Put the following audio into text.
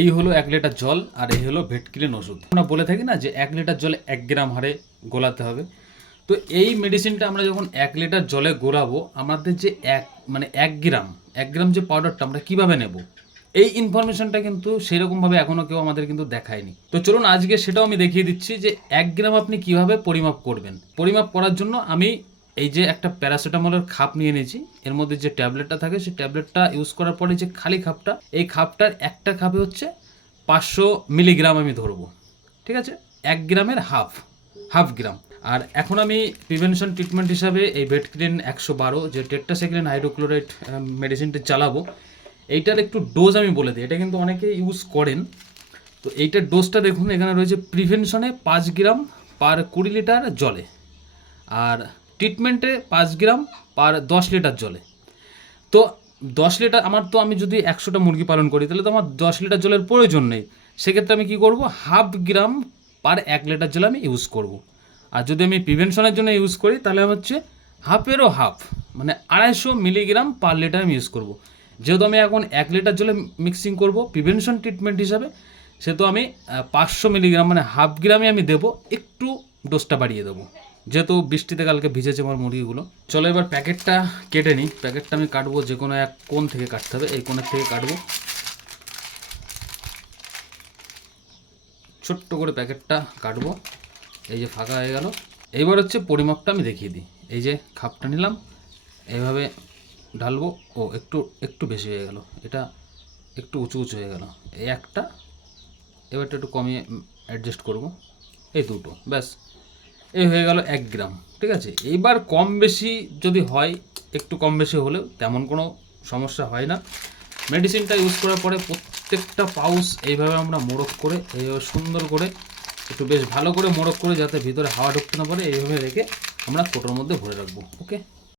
এই হলো এক লিটার জল আর এই হলো ভেটকিলিন ওষুধ। আমরা বলে থাকি না যে এক লিটার জলে এক গ্রাম হারে গোলাতে হবে। তো এই মেডিসিনটা আমরা যখন এক লিটার জলে গোলাবো আমাদের যে এক মানে এক গ্রাম এক গ্রাম যে পাউডারটা আমরা কীভাবে নেব? এই ইনফরমেশনটা কিন্তু সেরকমভাবে এখনও কেউ আমাদের কিন্তু দেখায়নি। তো চলুন আজকে সেটাও আমি দেখিয়ে দিচ্ছি যে এক গ্রাম আপনি কীভাবে পরিমাপ করবেন। পরিমাপ করার জন্য আমি এই যে একটা প্যারাসিটামলের খাপ নিয়ে নিয়েছি, এর মধ্যে যে ট্যাবলেটটা থাকে, সেই ট্যাবলেটটা ইউজ করার পরে যে খালি খাপটা, এই খাপটার একটা খাপে হচ্ছে পাঁচশো মিলিগ্রাম আমি ধরবো, ঠিক আছে? এক গ্রামের হাফ হাফ গ্রাম। আর এখন আমি প্রিভেনশন ট্রিটমেন্ট হিসাবে এই ভেটক্রিন একশো বারো, যে টেট্টাসাইক্লিন হাইড্রোক্লোরাইড মেডিসিনটা চালাবো, এইটার একটু ডোজ আমি বলে দিই। এটা কিন্তু অনেকে ইউজ করেন। তো এইটার ডোজটা দেখুন, এখানে রয়েছে প্রিভেনশনে পাঁচ গ্রাম পার কুড়ি লিটার জলে। আর ট্রিটমেন্টে পাঁচ গ্রাম পার দশ লিটার জলে। তো দশ লিটার আমার তো আমি যদি একশোটা মুরগি পালন করি, তাহলে তো আমার দশ লিটার জলের প্রয়োজন নেই। সেক্ষেত্রে আমি কি করব? হাফ গ্রাম পার এক লিটার জল আমি ইউজ করব। আর যদি আমি প্রিভেনশনের জন্য ইউজ করি, তাহলে হচ্ছে হাফেরও হাফ মানে আড়াইশো মিলিগ্রাম পার লিটার আমি ইউজ করব। যেহেতু আমি এখন এক লিটার জলে মিক্সিং করব প্রিভেনশন ট্রিটমেন্ট হিসাবে, সেহেতু আমি পাঁচশো মিলিগ্রাম মানে হাফ গ্রামে আমি দেবো, একটু ডোজটা বাড়িয়ে দেবো। যেহেতু বৃষ্টিতে কালকে ভিজেছে আমার মুরগিগুলো। চলো এবার প্যাকেটটা কেটে নিই। প্যাকেটটা আমি কাটবো যে কোনো এক কোণ থেকে কাটতে হবে। এই কোণের থেকে কাটবো। ছোট্ট করে প্যাকেটটা কাটবো। এই যে ফাঁকা হয়ে গেল। এইবার হচ্ছে পরিমাপটা আমি দেখিয়ে দিই। এই যে খাপটা নিলাম। এইভাবে ঢালবো। ও, একটু একটু বেশি হয়ে গেল। এটা একটু উঁচু উঁচু হয়ে গেল। এই একটা। এবারটা একটু কমিয়ে অ্যাডজাস্ট করব। এই দুটো। ব্যাস। এই হয়ে গেল এক গ্রাম, ঠিক আছে? এইবার কম বেশি যদি হয়, একটু কম বেশি হলেও তেমন কোনো সমস্যা হয় না। মেডিসিনটা ইউজ করার পরে প্রত্যেকটা পাউস এইভাবে আমরা মোড়ক করে, এইভাবে সুন্দর করে, একটু বেশ ভালো করে মোড়ক করে যাতে ভিতরে হাওয়া ঢুকতে না পারে, এইভাবে রেখে আমরা কোটোর মধ্যে ভরে রাখব ওকে